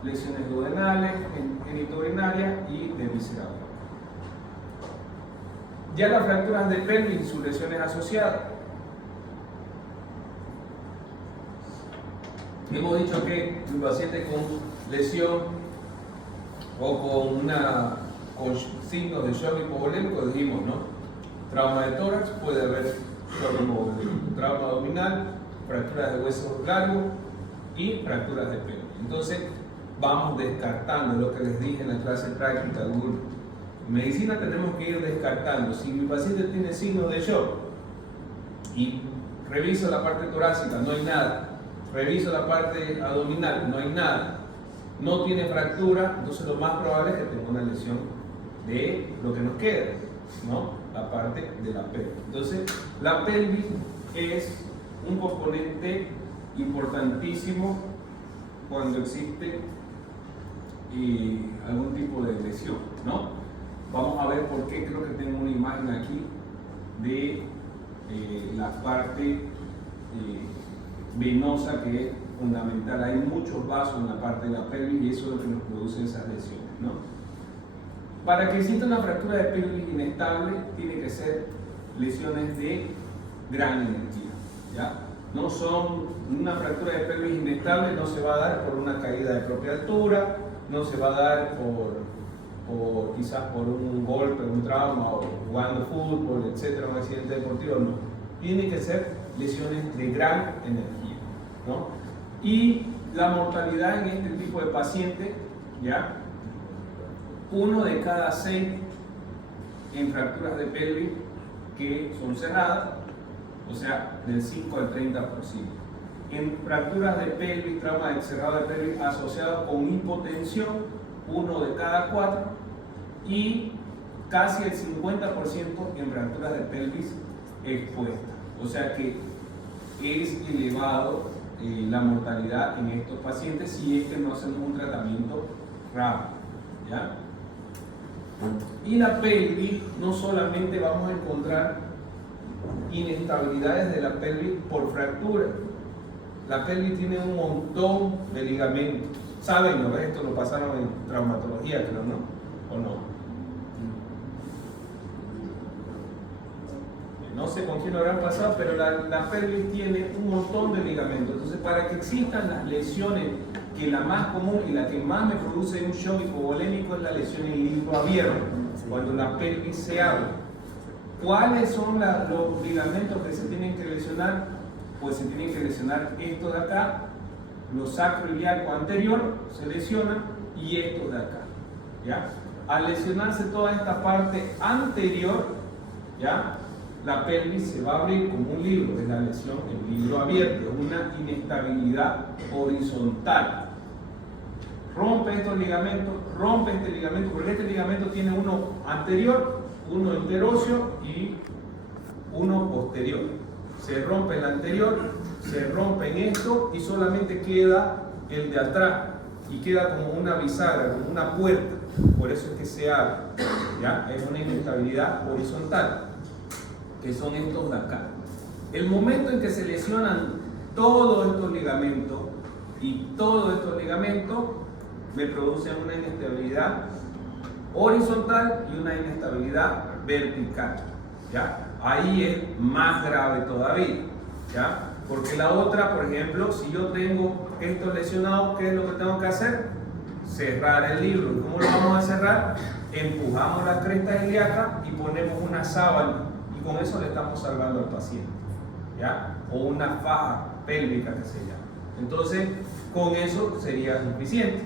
lesiones duodenales, genitourinarias y de víscera. Ya las fracturas de pelvis y sus lesiones asociadas. Hemos dicho que un paciente con lesión o con signos de shock hipovolémico, dijimos, ¿no? Trauma de tórax, puede haber shock hipovolémico. Trauma abdominal, fracturas de hueso largo y fracturas de pelvis. Entonces, vamos descartando lo que les dije en la clase práctica de Google. En medicina tenemos que ir descartando. Si mi paciente tiene signos de shock y reviso la parte torácica, no hay nada. Reviso la parte abdominal, no hay nada. No tiene fractura, entonces lo más probable es que tenga una lesión de lo que nos queda, ¿no? La parte de la pelvis. Entonces, la pelvis es un componente importantísimo cuando existe algún tipo de lesión, ¿no? Vamos a ver por qué. Creo que tengo una imagen aquí de la parte venosa, que es fundamental. Hay muchos vasos en la parte de la pelvis y eso es lo que nos produce esas lesiones, ¿no? Para que exista una fractura de pelvis inestable, tiene que ser lesiones de gran energía, ¿ya? No son una fractura de pelvis inestable, no se va a dar por una caída de propia altura, no se va a dar quizás por un golpe, un trauma, o jugando fútbol, etcétera, un accidente deportivo, no. Tiene que ser lesiones de gran energía, ¿no? Y la mortalidad en este tipo de paciente, ¿ya? 1 de cada 6 en fracturas de pelvis que son cerradas, o sea, del 5 al 30%. En fracturas de pelvis, trauma de cerrado de pelvis asociado con hipotensión, 1 de cada 4, y casi el 50% en fracturas de pelvis expuestas. O sea que es elevado la mortalidad en estos pacientes si es que no hacemos un tratamiento rápido, ¿ya? Y la pelvis, no solamente vamos a encontrar inestabilidades de la pelvis por fractura. La pelvis tiene un montón de ligamentos. ¿Saben? ¿No? Esto lo pasaron en traumatología, creo, ¿no? ¿O no? No sé con quién lo habrán pasado, pero la pelvis tiene un montón de ligamentos. Entonces, para que existan las lesiones, que la más común y la que más me produce un shock hipovolémico es la lesión en libro abierto, cuando la pelvis se abre. ¿Cuáles son los ligamentos que se tienen que lesionar? Pues se tienen que lesionar estos de acá, los sacroiliaco anterior se lesionan, y estos de acá, ¿ya? Al lesionarse toda esta parte anterior, ¿ya? La pelvis se va a abrir como un libro, es la lesión en libro abierto, es una inestabilidad horizontal. Rompe estos ligamentos, rompe este ligamento, porque este ligamento tiene uno anterior, uno interóseo y uno posterior. Se rompe el anterior, se rompe en esto y solamente queda el de atrás y queda como una bisagra, como una puerta. Por eso es que se abre, ¿ya? Es una inestabilidad horizontal, que son estos de acá. El momento en que se lesionan todos estos ligamentos y todos estos ligamentos me producen una inestabilidad horizontal y una inestabilidad vertical, ¿ya? Ahí es más grave todavía, ¿ya? Porque la otra, por ejemplo, si yo tengo esto lesionado, ¿qué es lo que tengo que hacer? Cerrar el libro. ¿Cómo lo vamos a cerrar? Empujamos la cresta ilíaca y ponemos una sábana, y con eso le estamos salvando al paciente, ¿ya? O una faja pélvica que se llama. Entonces, con eso sería suficiente.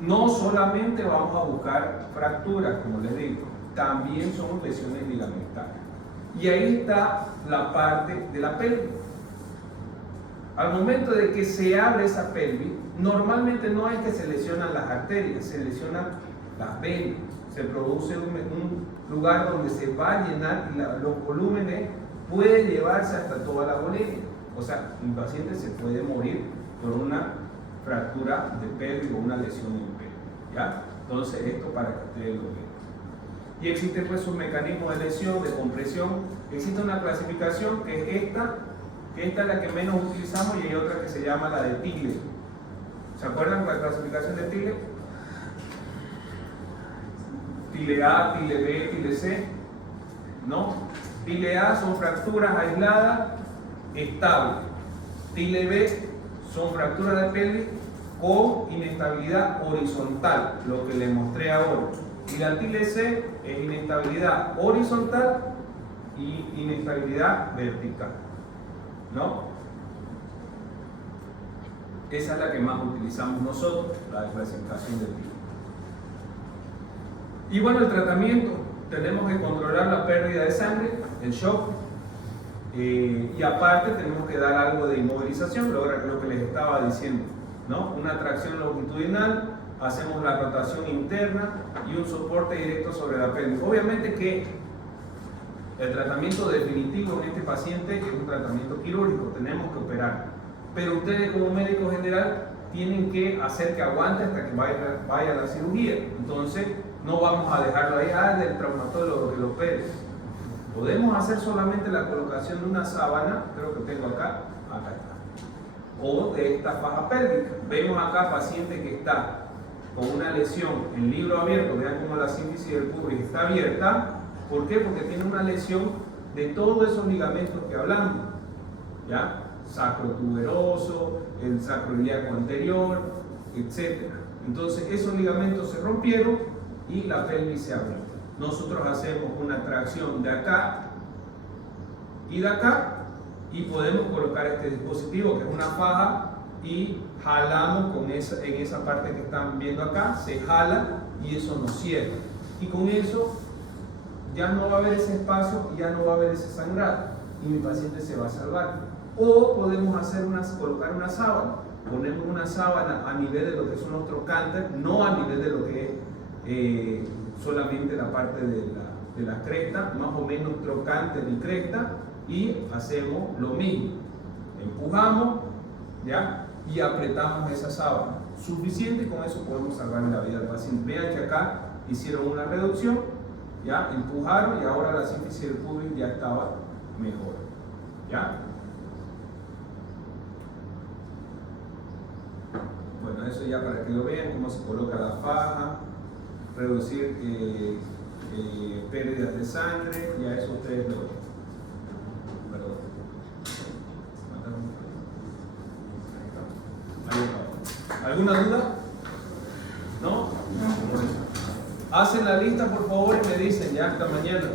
No solamente vamos a buscar fracturas, como les digo, también son lesiones ligamentarias. Y ahí está la parte de la pelvis. Al momento de que se abre esa pelvis, normalmente no es que se lesionan las arterias, se lesionan las venas. Se produce un lugar donde se va a llenar y los volúmenes pueden llevarse hasta toda la boletia. O sea, un paciente se puede morir por una fractura de pelvis o una lesión en pelvis, ¿ya? Entonces, esto para que ustedes lo vean. Y existe pues un mecanismo de lesión, de compresión. Existe una clasificación que es esta, que esta es la que menos utilizamos, y hay otra que se llama la de Tigler. ¿Se acuerdan de la clasificación de Tigler? Tigler A, Tigler B, Tigler C, ¿no? Tigler A son fracturas aisladas, estables. Tigler B son fracturas de pelvis con inestabilidad horizontal, lo que les mostré ahora. Y la Tigler C es inestabilidad horizontal y inestabilidad vertical. ¿no? Esa es la que más utilizamos nosotros, la desclasificación del tipo. Y bueno, el tratamiento, tenemos que controlar la pérdida de sangre, el shock, y aparte tenemos que dar algo de inmovilización, lo que les estaba diciendo, ¿no? Una tracción longitudinal, hacemos la rotación interna y un soporte directo sobre la pelvis. Obviamente que el tratamiento definitivo en este paciente es un tratamiento quirúrgico, tenemos que operar, pero ustedes como médico general tienen que hacer que aguante hasta que vaya a la cirugía. Entonces no vamos a dejarlo ahí, del traumatólogo que lo opere. Podemos hacer solamente la colocación de una sábana, creo que tengo acá está, o de esta faja pélvica. Vemos acá paciente que está con una lesión en libro abierto, vean cómo la sínfisis del pubis está abierta. ¿Por qué? Porque tiene una lesión de todos esos ligamentos que hablamos, ¿ya? Sacrotuberoso, el sacroiliaco anterior, etc. Entonces esos ligamentos se rompieron y la pelvis se abrió. Nosotros hacemos una tracción de acá y de acá y podemos colocar este dispositivo que es una faja y jalamos en esa parte que están viendo acá, se jala y eso nos cierra. Y con eso ya no va a haber ese espacio y ya no va a haber ese sangrado y mi paciente se va a salvar. O podemos colocar una sábana, ponemos una sábana a nivel de lo que son los trocánter, no a nivel de lo que es solamente la parte de la cresta, más o menos trocánter y cresta, y hacemos lo mismo, empujamos, ¿ya? Y apretamos esa sábana, suficiente, y con eso podemos salvar la vida del paciente. Vean que acá hicieron una reducción, ¿ya? Empujaron y ahora la sínfisis del pubis ya estaba mejor, ¿ya? Bueno, eso ya para que lo vean, cómo se coloca la faja, reducir pérdidas de sangre, ya eso ustedes lo ven. Perdón. ¿Alguna duda? ¿No? Hacen la lista por favor y me dicen ya hasta mañana.